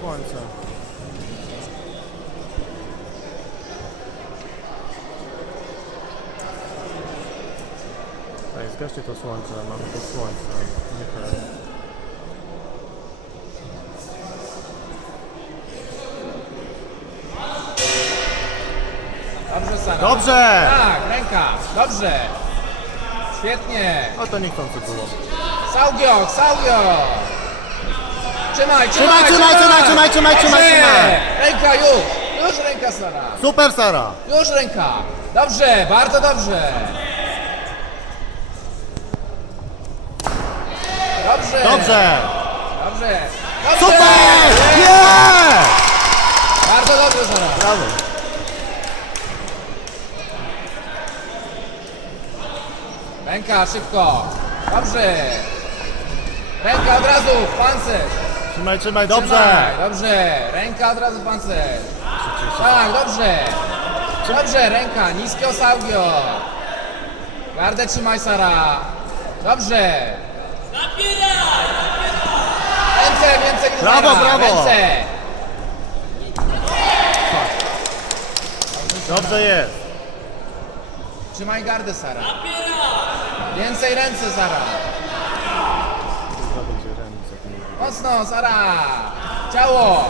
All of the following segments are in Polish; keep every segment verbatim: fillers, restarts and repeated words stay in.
słońce. Ej, zgaście to słońce, mamy to słońce. Nie fair. Dobrze, Sara. Dobrze! Tak, ręka. Dobrze. Świetnie. O, to niechcący było. Saugiok, Saugiok. Trzymaj, Trzymaj, trzymaj, trzymaj, trzymaj, trzymaj, trzymaj, trzymaj. Ręka już. Już ręka, Sara. Super, Sara! Już ręka. Dobrze, bardzo dobrze. Dobrze. Dobrze! Dobrze. Dobrze. Super! Jest. Yeah! Bardzo dobrze, Sara. Brawo! Ręka, szybko. Dobrze. Ręka od razu, w pancerz. Trzymaj, trzymaj, dobrze! Trzymaj, dobrze. Ręka od razu w pancerz. Tak, dobrze. Dobrze, ręka, niskiego Saugio. Gardę trzymaj, Sara. Dobrze. Ręce, więcej Brawo, Sara. brawo. Ręce. Dobrze jest! Trzymaj gardę, Sara. Więcej ręce, Sara. Chyba będzie remis, jak nie wiem. Mocno, Sara. Ciało.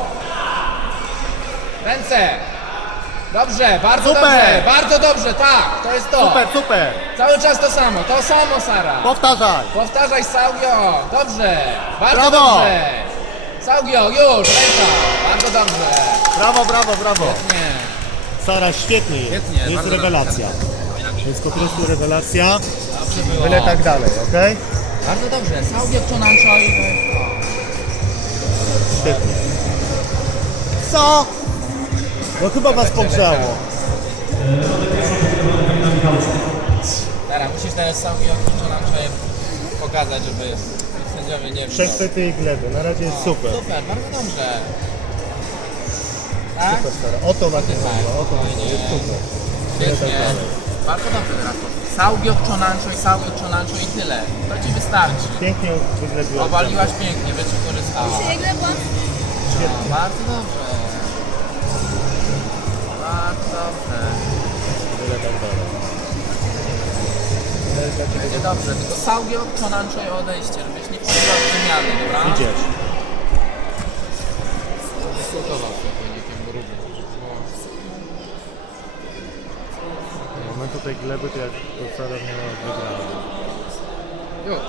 Ręce. Dobrze, bardzo Super. dobrze. Bardzo dobrze, tak. To jest to. Super, super! Cały czas to samo. To samo, Sara. Powtarzaj! Powtarzaj, Saugio. Dobrze. Bardzo Brawo. dobrze. Saugio, już. Ręka. Bardzo dobrze. Brawo, brawo, brawo! Nie. Sara, świetnie jest. Świetnie, jest bardzo rewelacja. Jest po prostu rewelacja. Dobrze było. Byle tak dalej, okej? Bardzo dobrze. Saugio, Czonancho i to jest to. Świetnie. Co? No chyba was pogrzało. Teraz musisz teraz Saugio, Czonancho pokazać, żeby sędziowie nie wiem. Przechwyty i gleby. Na razie jest super. Super, bardzo dobrze. Tak? Super, Sara. O to na tym Tak, chodziło, o to chodziło. Jest super. Byle tak Świetnie. dalej. Bardzo dobrze teraz. Saugio, Czonancho i Saugio, Czonancho i tyle. To ci wystarczy. Pięknie wyglebiłaś. Obaliłaś pięknie, będzie korzystała. Świetnie. No, bardzo dobrze. Bardzo dobrze. Byle tak dalej. Byle tak dalej. Będzie dobrze, tylko Saugio, Czonancho i odejście, żebyś nie wchodziła w wymiany, dobra? Idziesz. Dyskutował z tym wynikiem gruby. Do momentu tej gleby to jak to Sara miała wygraną. Już.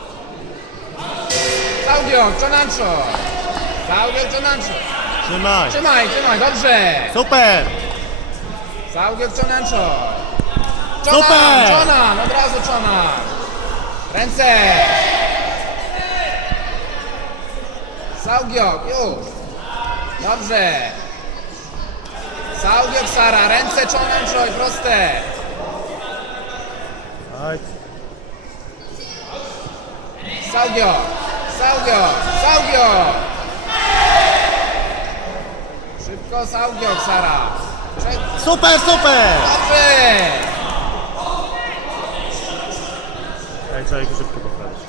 Saugio, Czonancho! Saugio, Czonancho! Trzymaj! Trzymaj, trzymaj, dobrze! Super! Saugio, Czonancho! Super! Czonan, od razu Czonan! Ręce! Saugio, już! Dobrze! Saugio, Sara, ręce Czonancho i proste! Aj, Saugio! Saugio! Saugio! Szybko Saugio, Sara! Prze- super, super! Dobrze! Ej, trzeba ich szybko poprawić.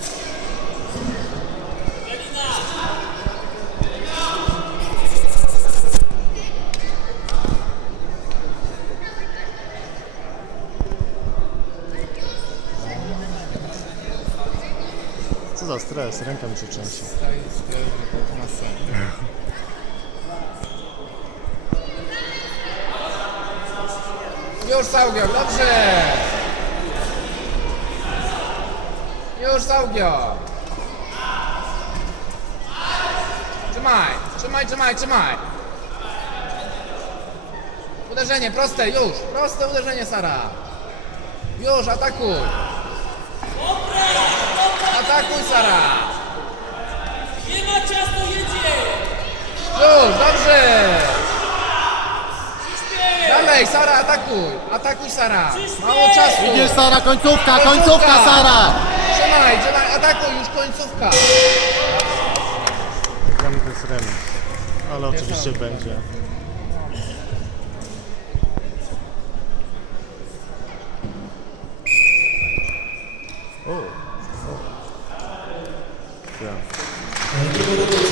Co za stres, ręka mi się trzęsie. Już Saugio, dobrze! Już Saugio! Trzymaj, trzymaj, trzymaj, trzymaj! Uderzenie, proste, już! Proste uderzenie, Sara! Już, atakuj! Atakuj, Sara! Nie ma czasu, jedzie! Już, dobrze! Dalej, Sara, atakuj! Atakuj, Sara! Mało czasu! Idziesz, Sara, końcówka, końcówka, Sara! Trzymaj, trzymaj, atakuj, już końcówka! Dla mnie to jest remis. Ale oczywiście będzie. O. O. Ja.